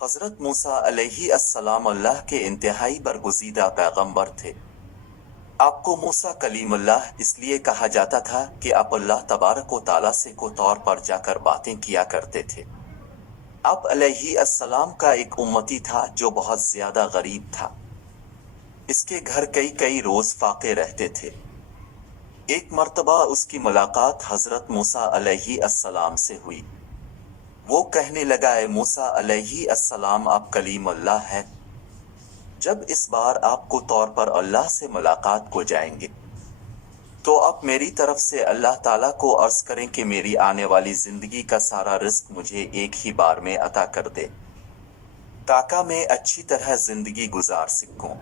حضرت موسیٰ علیہ السلام اللہ کے انتہائی برگزیدہ پیغمبر تھے۔ آپ کو موسیٰ کلیم اللہ اس لیے کہا جاتا تھا کہ آپ اللہ تبارک و تعالیٰ سے کو طور پر جا کر باتیں کیا کرتے تھے۔ آپ علیہ السلام کا ایک امتی تھا جو بہت زیادہ غریب تھا۔ اس کے گھر کئی روز فاقے رہتے تھے۔ ایک مرتبہ اس کی ملاقات حضرت موسیٰ علیہ السلام سے ہوئی۔ وہ کہنے لگا، اے موسیٰ علیہ السلام، آپ کلیم اللہ ہے۔ جب اس بار آپ کو طور پر اللہ سے ملاقات کو جائیں گے تو آپ میری طرف سے اللہ تعالیٰ کو عرض کریں کہ میری آنے والی زندگی کا سارا رزق مجھے ایک ہی بار میں عطا کر دے تاکہ میں اچھی طرح زندگی گزار سکوں۔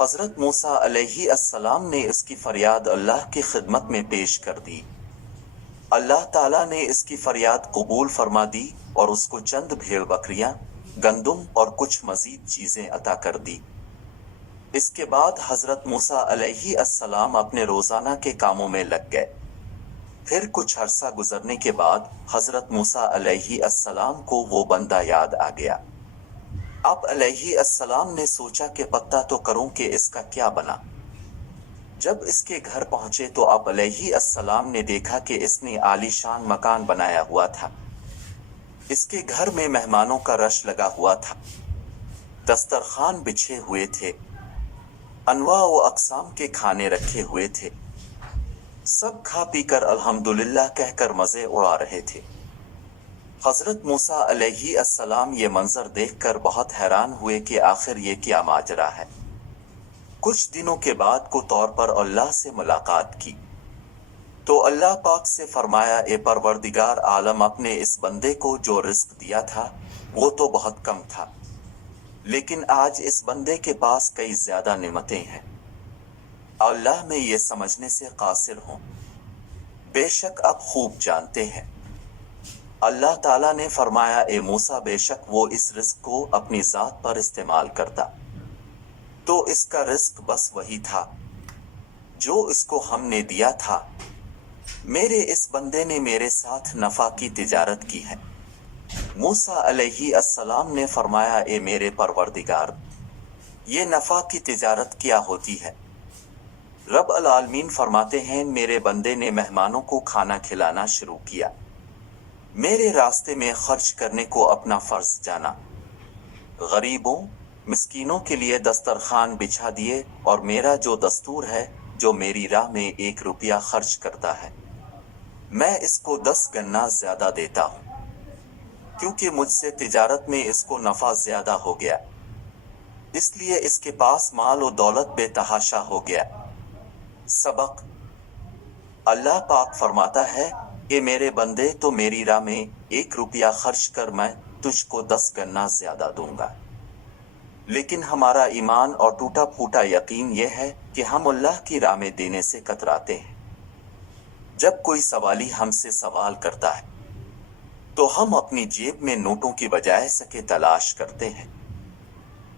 حضرت موسیٰ علیہ السلام نے اس کی فریاد اللہ کی خدمت میں پیش کر دی۔ اللہ تعالیٰ نے اس کی فریاد قبول فرما دی اور اس کو چند بھیڑ بکریاں، گندم اور کچھ مزید چیزیں عطا کر دی۔ اس کے بعد حضرت موسیٰ علیہ السلام اپنے روزانہ کے کاموں میں لگ گئے۔ پھر کچھ عرصہ گزرنے کے بعد حضرت موسیٰ علیہ السلام کو وہ بندہ یاد آ گیا۔ آپ علیہ السلام نے سوچا کہ پتہ تو کروں کہ اس کا کیا بنا۔ جب اس کے گھر پہنچے تو آپ علیہ السلام نے دیکھا کہ اس نے عالی شان مکان بنایا ہوا تھا۔ اس کے گھر میں مہمانوں کا رش لگا ہوا تھا، دسترخوان بچھے ہوئے تھے، انواع و اقسام کے کھانے رکھے ہوئے تھے۔ سب کھا پی کر الحمدللہ کہہ کر مزے اڑا رہے تھے۔ حضرت موسیٰ علیہ السلام یہ منظر دیکھ کر بہت حیران ہوئے کہ آخر یہ کیا ماجرا ہے۔ کچھ دنوں کے بعد کو طور پر اللہ سے ملاقات کی تو اللہ پاک سے فرمایا، اے پروردگار عالم، اپنے اس بندے کو جو رزق دیا تھا وہ تو بہت کم تھا، لیکن آج اس بندے کے پاس کئی زیادہ نعمتیں ہیں۔ اللہ میں یہ سمجھنے سے قاصر ہوں، بے شک اب خوب جانتے ہیں۔ اللہ تعالیٰ نے فرمایا، اے موسیٰ، بے شک وہ اس رزق کو اپنی ذات پر استعمال کرتا تو اس کا رزق بس وہی تھا جو اس کو ہم نے دیا تھا۔ میرے اس بندے نے میرے ساتھ نفع کی تجارت کی ہے۔ موسیٰ علیہ السلام نے فرمایا، اے میرے پروردگار، یہ نفع کی تجارت کیا ہوتی ہے؟ رب العالمین فرماتے ہیں، میرے بندے نے مہمانوں کو کھانا کھلانا شروع کیا، میرے راستے میں خرچ کرنے کو اپنا فرض جانا، غریبوں مسکینوں کے لیے دسترخوان بچھا دیے، اور میرا جو دستور ہے، جو میری راہ میں 1 روپیہ خرچ کرتا ہے میں اس کو 10 گنا زیادہ دیتا ہوں، کیونکہ مجھ سے تجارت میں اس کو نفع زیادہ ہو گیا، اس لیے اس کے پاس مال و دولت بے تحاشا ہو گیا۔ سبق: اللہ پاک فرماتا ہے کہ میرے بندے تو میری راہ میں 1 روپیہ خرچ کر میں تجھ کو 10 گنا زیادہ دوں گا، لیکن ہمارا ایمان اور ٹوٹا پھوٹا یقین یہ ہے کہ ہم اللہ کی راہ میں دینے سے کتراتے ہیں۔ جب کوئی سوالی ہم سے سوال کرتا ہے تو ہم اپنی جیب میں نوٹوں کی بجائے سکے تلاش کرتے ہیں۔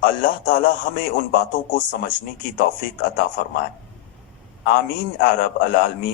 اللہ تعالی ہمیں ان باتوں کو سمجھنے کی توفیق عطا فرمائے۔ آمین یا رب العالمین۔